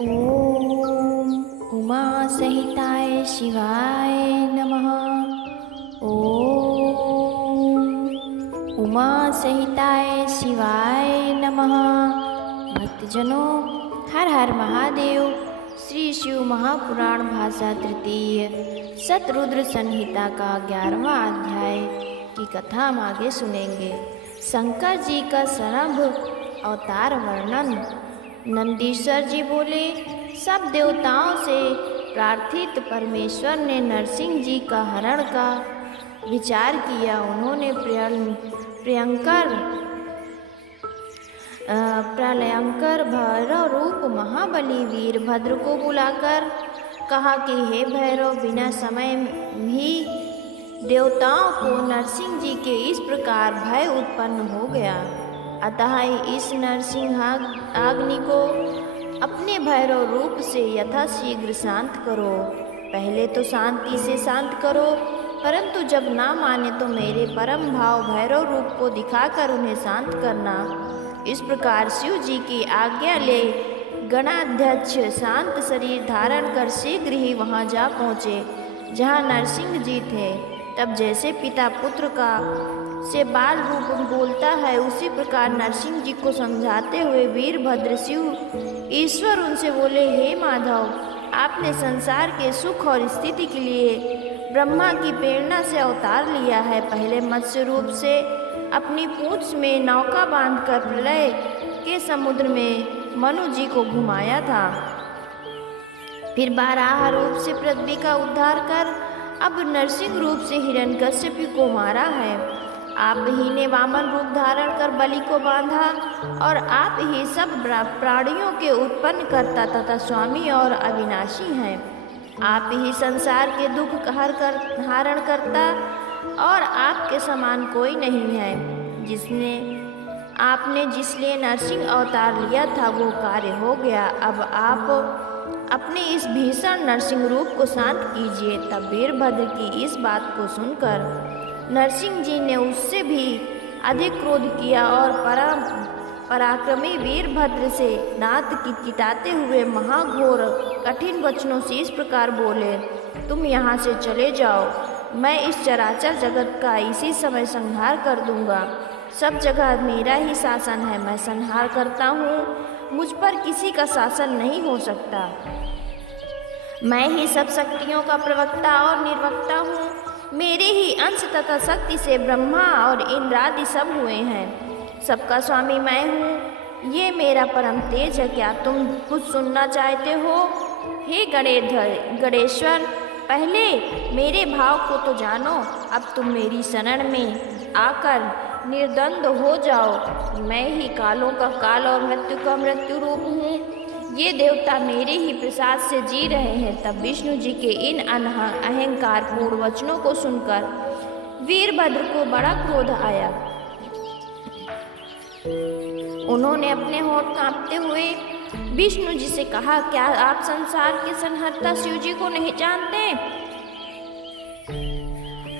ओम उमा सहिताय शिवाय नमः। ओम उमा सहिताय शिवाय नमः। भक्तजनों, हर हर महादेव। श्री शिव महापुराण भाषा तृतीय शतरुद्र संहिता का 11वां अध्याय की कथा हम आगे सुनेंगे। शंकर जी का सरभ अवतार वर्णन। नंदीश्वर जी बोले, सब देवताओं से प्रार्थित परमेश्वर ने नरसिंह जी का हरण का विचार किया। उन्होंने प्रलयंकर भैरव रूप महाबली वीरभद्र को बुलाकर कहा कि हे भैरव, बिना समय भी देवताओं को नरसिंह जी के इस प्रकार भय उत्पन्न हो गया, अतः इस नरसिंहाग्नि को अपने भैरव रूप से यथाशीघ्र शांत करो। पहले तो शांति से शांत करो, परंतु जब ना माने तो मेरे परम भाव भैरव रूप को दिखाकर उन्हें शांत करना। इस प्रकार शिव जी की आज्ञा ले गणाध्यक्ष शांत शरीर धारण कर शीघ्र ही वहां जा पहुँचे जहाँ नरसिंह जी थे। तब जैसे पिता पुत्र का से बाल रूप बोलता है, उसी प्रकार नरसिंह जी को समझाते हुए वीरभद्र शिव ईश्वर उनसे बोले, हे माधव, आपने संसार के सुख और स्थिति के लिए ब्रह्मा की प्रेरणा से अवतार लिया है। पहले मत्स्य रूप से अपनी पूंछ में नौका बांधकर प्रलय के समुद्र में मनु जी को घुमाया था। फिर बाराह रूप से पृथ्वी का उद्धार कर अब नरसिंह रूप से हिरण्यकश्यप को मारा है। आप ही ने वामन रूप धारण कर बलि को बांधा और आप ही सब प्राणियों के उत्पन्न करता तथा स्वामी और अविनाशी हैं। आप ही संसार के दुख हरण करता और आपके समान कोई नहीं है। आपने जिसलिए नरसिंह अवतार लिया था वो कार्य हो गया। अब आप अपने इस भीषण नरसिंह रूप को शांत कीजिए। तब वीरभद्र की इस बात को सुनकर नरसिंह जी ने उससे भी अधिक क्रोध किया और पराक्रमी वीरभद्र से नाथ किटकिटाते हुए महाघोर कठिन वचनों से इस प्रकार बोले, तुम यहाँ से चले जाओ, मैं इस चराचर जगत का इसी समय संहार कर दूंगा। सब जगह मेरा ही शासन है, मैं संहार करता हूँ, मुझ पर किसी का शासन नहीं हो सकता। मैं ही सब शक्तियों का प्रवक्ता और निर्वक्ता हूँ। मेरे ही अंश तथा शक्ति से ब्रह्मा और इंद्रादि सब हुए हैं। सबका स्वामी मैं हूँ, ये मेरा परम तेज है। क्या तुम कुछ सुनना चाहते हो? हे गणेश्वर, पहले मेरे भाव को तो जानो। अब तुम मेरी शरण में आकर निर्द्वंद हो जाओ। मैं ही कालों का काल और मृत्यु का मृत्यु रूप हूँ। ये देवता मेरे ही प्रसाद से जी रहे हैं। तब विष्णु जी के इन अहंकार पूर्ण वचनों को सुनकर वीरभद्र को बड़ा क्रोध आया। उन्होंने अपने होठ कांपते हुए विष्णु जी से कहा, क्या आप संसार के संहर्ता शिव जी को नहीं जानते?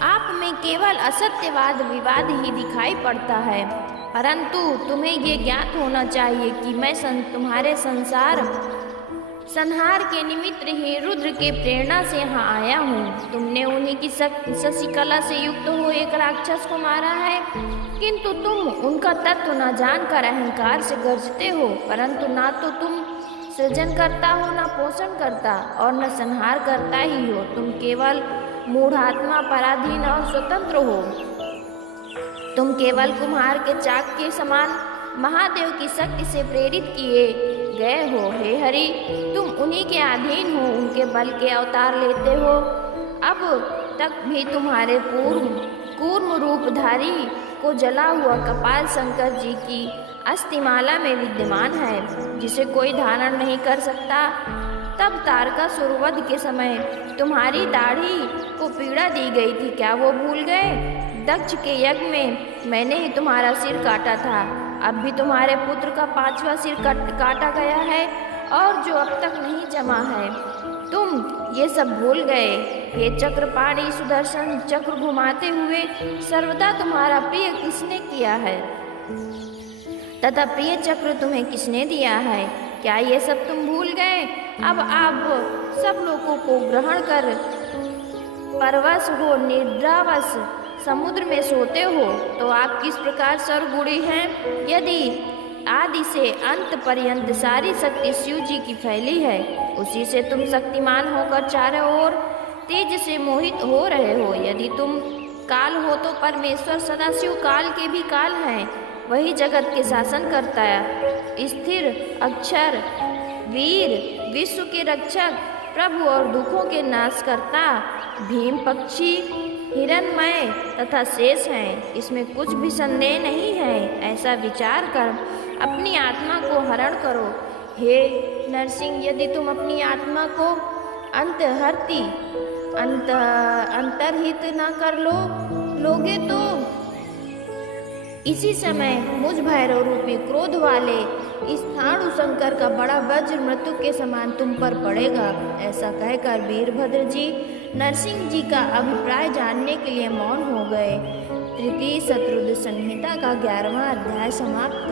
आप में केवल असत्यवाद विवाद ही दिखाई पड़ता है, परंतु तुम्हें ये ज्ञात होना चाहिए कि मैं तुम्हारे संहार के निमित्त ही रुद्र के प्रेरणा से यहाँ आया हूँ। तुमने उन्हीं की शशिकला से युक्त हो एक राक्षस को मारा है, किंतु तुम उनका तत्व न जानकर अहंकार से गर्जते हो। परंतु ना तो तुम सृजन करता हो, न पोषण करता और न संहार करता ही हो। तुम केवल मूढ़ात्मा, पराधीन और स्वतंत्र हो। तुम केवल कुम्हार के चाक के समान महादेव की शक्ति से प्रेरित किए गए हो। हे हरि, तुम उन्हीं के अधीन हो, उनके बल के अवतार लेते हो। अब तक भी तुम्हारे कूर्म रूपधारी को जला हुआ कपाल शंकर जी की अस्थिमाला में विद्यमान है, जिसे कोई धारण नहीं कर सकता। तब तारकासुर वध के समय तुम्हारी दाढ़ी को पीड़ा दी गई थी, क्या वो भूल गए? दक्ष के यज्ञ में मैंने ही तुम्हारा सिर काटा था। अब भी तुम्हारे पुत्र का 5वां सिर काटा गया है और जो अब तक नहीं जमा है। तुम ये सब भूल गए। ये चक्रपाणी सुदर्शन चक्र घुमाते हुए सर्वदा तुम्हारा प्रिय किसने किया है तथा प्रिय चक्र तुम्हें किसने दिया है? क्या ये सब तुम भूल गए? अब आप सब लोगों को ग्रहण कर परवश हो निद्रावश समुद्र में सोते हो, तो आप किस प्रकार सर्वगुणी हैं? यदि आदि से अंत पर्यंत सारी शक्ति शिव जी की फैली है, उसी से तुम शक्तिमान होकर चारों ओर तेज से मोहित हो रहे हो। यदि तुम काल हो तो परमेश्वर सदाशिव काल के भी काल हैं। वही जगत के शासन करता है, स्थिर अक्षर वीर विश्व के रक्षक प्रभु और दुखों के नाश करता भीम पक्षी हिरणमय तथा शेष हैं। इसमें कुछ भी संदेह नहीं है। ऐसा विचार कर अपनी आत्मा को हरण करो। हे नरसिंह, यदि तुम अपनी आत्मा को अंतर्हित न कर लोगे तो इसी समय मुझ भैरव रूपी क्रोध वाले स्थाणु शंकर का बड़ा वज्र मृत्यु के समान तुम पर पड़ेगा। ऐसा कहकर वीरभद्र जी नरसिंह जी का अभिप्राय जानने के लिए मौन हो गए। तृतीय शत्रुद्र संहिता का 11वां अध्याय समाप्त।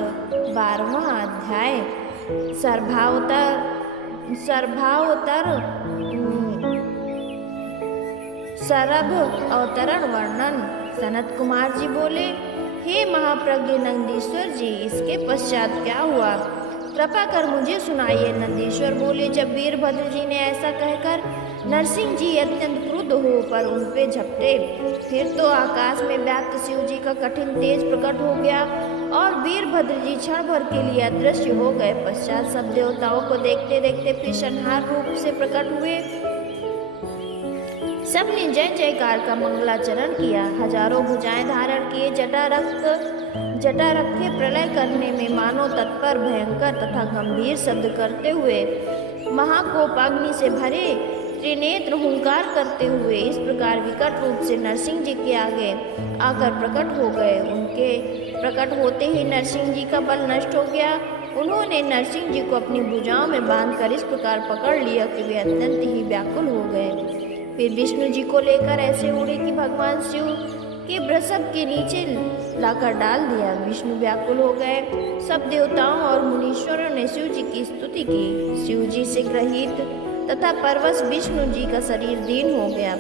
12वां अध्याय सरभ अवतरण वर्णन। सनत कुमार जी बोले, हे महाप्रज्ञ नंदीश्वर जी, इसके पश्चात क्या हुआ? कृपा कर मुझे सुनाइए। नंदीश्वर बोले, जब वीरभद्र जी ने ऐसा कहकर नरसिंह जी अत्यंत क्रुद्ध हो पर उन पे झपटे, फिर तो आकाश में व्याप्त शिव जी का कठिन तेज प्रकट हो गया और वीरभद्र जी क्षण भर के लिए अदृश्य हो गए। पश्चात सब देवताओं को देखते देखते फिर संहार रूप से प्रकट हुए। सबने जय जयकार का मंगलाचरण किया। हजारों भुजाएं धारण किए जटा रखे प्रलय करने में मानो तत्पर भयंकर तथा गंभीर शब्द करते हुए महाकोपाग्नि से भरे त्रिनेत्र हुंकार करते हुए इस प्रकार विकट रूप से नरसिंह जी के आगे आकर प्रकट हो गए। उनके प्रकट होते ही नरसिंह जी का बल नष्ट हो गया। उन्होंने नरसिंह जी को अपनी भुजाओं में बांधकर इस प्रकार पकड़ लिया कि वे अत्यंत ही व्याकुल हो गए। फिर विष्णु जी को लेकर ऐसे उड़े कि भगवान शिव के वृषभ के नीचे लाकर डाल दिया। विष्णु व्याकुल हो गए। सब देवताओं और मुनीश्वरों ने शिव जी की स्तुति की। शिव जी से ग्रहित तथा परवश विष्णु जी का शरीर दीन हो गया।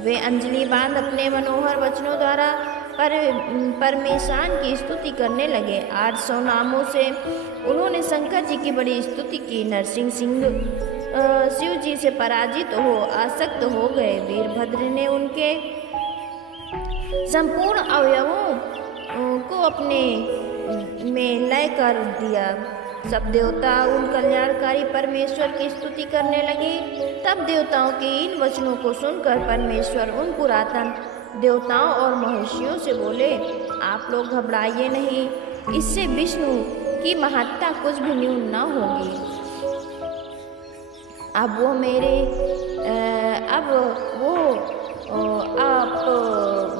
वे अंजलि बांध अपने मनोहर वचनों द्वारा परमेशान की स्तुति करने लगे। 800 नामों से उन्होंने शंकर जी की बड़ी स्तुति की। नरसिंह शिव जी से पराजित हो आसक्त हो गए। वीरभद्र ने उनके संपूर्ण अवयवों को अपने में लय कर दिया। सब देवता उन कल्याणकारी परमेश्वर की स्तुति करने लगे। तब देवताओं के इन वचनों को सुनकर परमेश्वर उन पुरातन देवताओं और महर्षियों से बोले, आप लोग घबराइए नहीं, इससे विष्णु की महत्ता कुछ भी न्यून न होगी। अब आप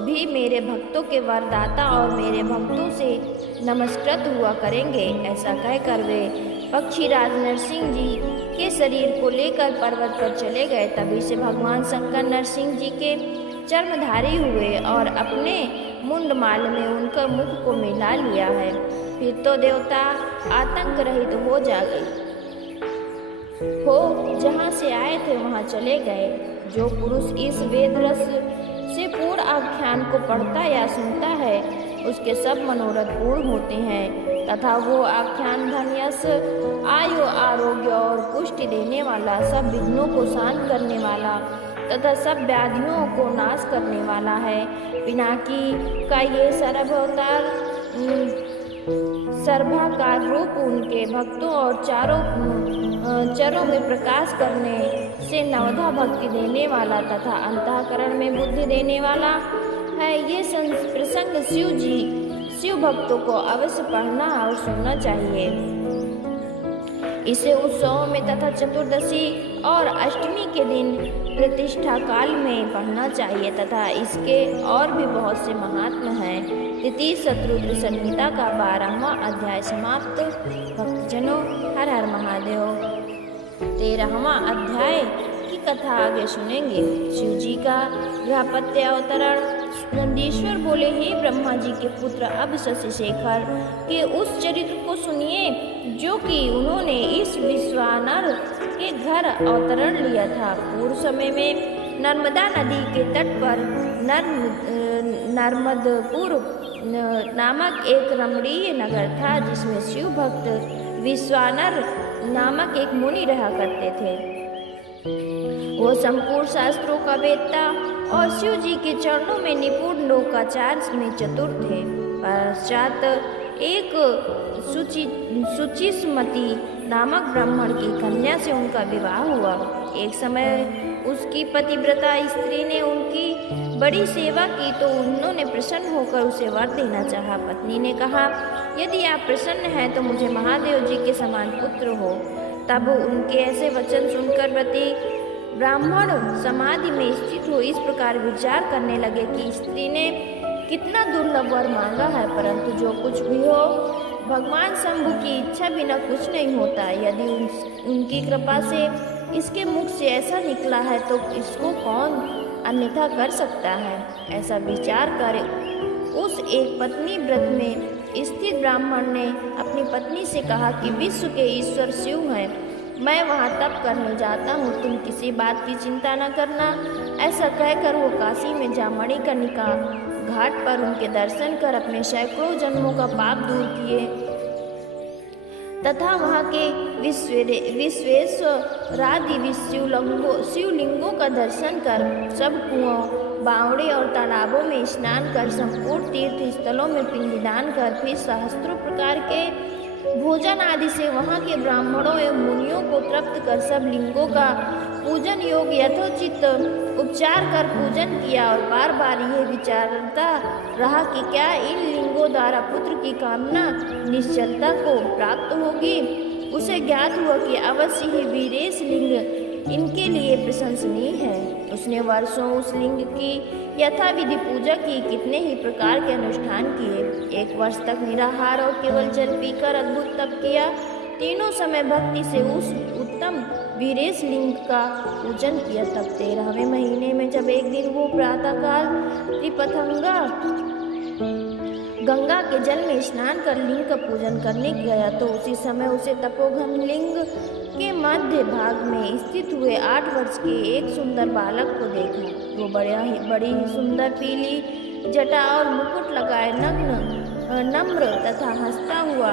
भी मेरे भक्तों के वरदाता और मेरे भक्तों से नमस्कृत हुआ करेंगे। ऐसा कहकर वे पक्षीराज नरसिंह जी के शरीर को लेकर पर्वत पर चले गए। तभी से भगवान शंकर नरसिंह जी के चर्मधारी हुए और अपने मुंडमाल में उनका मुख को मिला लिया है। फिर तो देवता आतंक रहित हो जाए हो जहाँ से आए थे वहाँ चले गए। जो पुरुष इस वेद रस से पूर्ण आख्यान को पढ़ता या सुनता है, उसके सब मनोरथ पूर्ण होते हैं तथा वो आख्यान धन यश आयु आरोग्य और पुष्टि देने वाला, सब विघ्नों को शांत करने वाला तथा सब व्याधियों को नाश करने वाला है। पिनाकी का ये सर्वावतार सर्वाकार रूप उनके भक्तों और चरों में प्रकाश करने से नवधा भक्ति देने वाला तथा अंतःकरण में बुद्धि देने वाला है। ये प्रसंग शिव भक्तों को अवश्य पढ़ना और सुनना चाहिए। इसे उत्सवों में तथा चतुर्दशी और अष्टमी के दिन प्रतिष्ठा काल में पढ़ना चाहिए तथा इसके और भी बहुत से महात्म हैं। तृतीय शत्रुद्र संहिता का 12वां अध्याय समाप्त। भक्तजनों, हर हर महादेव। 13वां अध्याय की कथा आगे सुनेंगे। शिव जी का गृहपत्य अवतरण। नंदीश्वर बोले, हे ब्रह्मा जी के पुत्र, अब शशिशेखर के उस चरित्र को सुनिए जो कि उन्होंने इस विश्वानर के घर अवतरण लिया था। पूर्व समय में नर्मदा नदी के तट पर नर्मदपुर नामक एक रमणीय नगर था, जिसमें शिव भक्त विश्वानर नामक एक मुनि रहा करते थे। वो संपूर्ण शास्त्रों का वेत्ता और शिव जी के चरणों में निपुण लोकाचार में चतुर थे। पश्चात एक सुचिस्मती नामक ब्राह्मण की कन्या से उनका विवाह हुआ। एक समय उसकी पतिव्रता स्त्री ने उनकी बड़ी सेवा की तो उन्होंने प्रसन्न होकर उसे वर देना चाहा। पत्नी ने कहा, यदि आप प्रसन्न हैं तो मुझे महादेव जी के समान पुत्र हो। तब उनके ऐसे वचन सुनकर व्रती ब्राह्मण समाधि में स्थित हो इस प्रकार विचार करने लगे कि स्त्री ने कितना दुर्लभ वर मांगा है, परंतु जो कुछ भी हो, भगवान शंभु की इच्छा बिना कुछ नहीं होता। यदि उनकी कृपा से इसके मुख से ऐसा निकला है तो इसको कौन अन्यथा कर सकता है। ऐसा विचार कर उस एक पत्नी व्रत में स्थित ब्राह्मण ने अपनी पत्नी से कहा कि विश्व के ईश्वर शिव हैं, मैं वहाँ तप करने जाता हूँ, तुम किसी बात की चिंता न करना। ऐसा कहकर वो काशी में जा मणिकर्णिका घाट पर उनके दर्शन कर अपने सैकड़ों जन्मों का पाप दूर किए तथा वहाँ के विश्वेश्वरादि शिवलिंगों का दर्शन कर सब कुओं, बावड़े और तालाबों में स्नान कर, संपूर्ण तीर्थ स्थलों में पिंडदान कर, फिर सहस्त्रों प्रकार के भोजन आदि से वहाँ के ब्राह्मणों एवं मुनियों को तृप्त कर सब लिंगों का पूजन योग यथोचित उपचार कर पूजन किया और बार बार यह विचारता रहा कि क्या इन लिंगों द्वारा पुत्र की कामना निश्चलता को प्राप्त होगी। उसे ज्ञात हुआ कि अवश्य ही वीरेश लिंग इनके लिए प्रशंसनीय है। उसने वर्षों उस लिंग की यथाविधि पूजा की, कितने ही प्रकार के अनुष्ठान किए। 1 वर्ष तक निराहार और केवल जल पीकर अद्भुत तप किया। तीनों समय भक्ति से उस उत्तम वीरेश लिंग का पूजन किया। तब 13वें महीने में जब एक दिन वो प्रातःकाल त्रिपथंगा गंगा के जल में स्नान कर लिंग का पूजन करने गया तो उसी समय उसे तपोघन लिंग के मध्य भाग में स्थित हुए 8 वर्ष के एक सुंदर बालक को देखा। वो बड़ी ही सुंदर पीली जटा और मुकुट लगाए नम्र तथा हंसता हुआ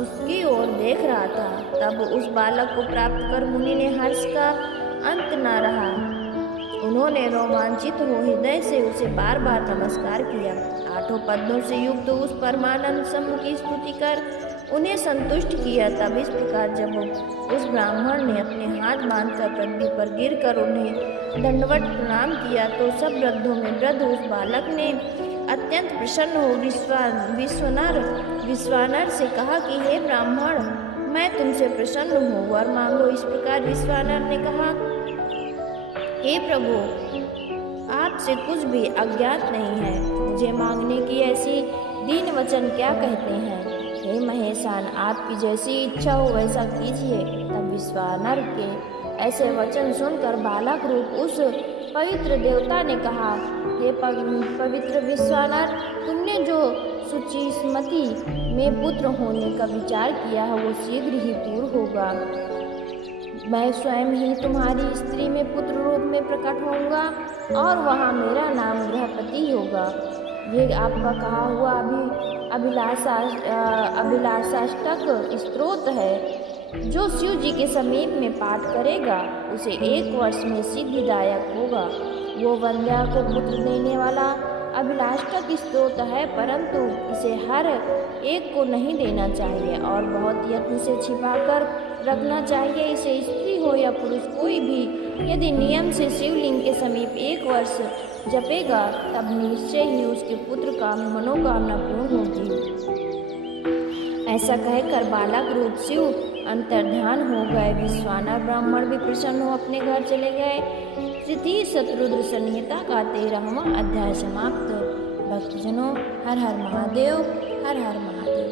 उसकी ओर देख रहा था। तब उस बालक को प्राप्त कर मुनि ने हर्ष का अंत न रहा। उन्होंने रोमांचित हो हृदय से उसे बार बार नमस्कार किया। 8 पदों से युक्त उस परमानंद शंभु की स्तुति कर उन्हें संतुष्ट किया। तब इस प्रकार जब उस ब्राह्मण ने अपने हाथ बांधकर पृथ्वी पर गिरकर उन्हें दंडवत प्रणाम किया तो सब वृद्धों में वृद्ध उस बालक ने अत्यंत प्रसन्न हो विश्वानर से कहा कि हे ब्राह्मण, मैं तुमसे प्रसन्न हूँ, वर मांगो। इस प्रकार विश्वानर ने कहा, हे प्रभु, आपसे कुछ भी अज्ञात नहीं है, मुझे मांगने की ऐसी दीन वचन क्या कहते हैं। हे महेशान, आपकी जैसी इच्छा हो वैसा कीजिए। तब विश्वानर के ऐसे वचन सुनकर बालक रूप उस पवित्र देवता ने कहा, हे पवित्र विश्वानर, तुमने जो सुचिस्मती में पुत्र होने का विचार किया है वो शीघ्र ही पूर्ण होगा। मैं स्वयं ही तुम्हारी स्त्री में पुत्र रूप में प्रकट होऊंगा और वहाँ मेरा नाम गृहपति होगा। ये आपका कहा हुआ अभिलाषाष्टक स्तोत्र है। जो शिव जी के समीप में पाठ करेगा उसे 1 वर्ष में सिद्धिदायक होगा। वो वंद्या को पुत्र देने वाला अभिलाषटक स्तोत्र है, परंतु इसे हर एक को नहीं देना चाहिए और बहुत यत्न से छिपाकर रखना चाहिए। इसे स्त्री हो या पुरुष कोई भी यदि नियम से शिवलिंग के समीप 1 वर्ष जपेगा तब निश्चय ही उसके पुत्र का मनोकामना पूर्ण होगी। ऐसा कहकर बालक रूप शिव अंतर्ध्यान हो गए। विश्वानर ब्राह्मण भी प्रसन्न हो अपने घर चले गए। तृतीय शत्रुद्र संहिता का 13वां अध्याय समाप्त। भक्तजनों, हर हर महादेव, हर हर महादेव।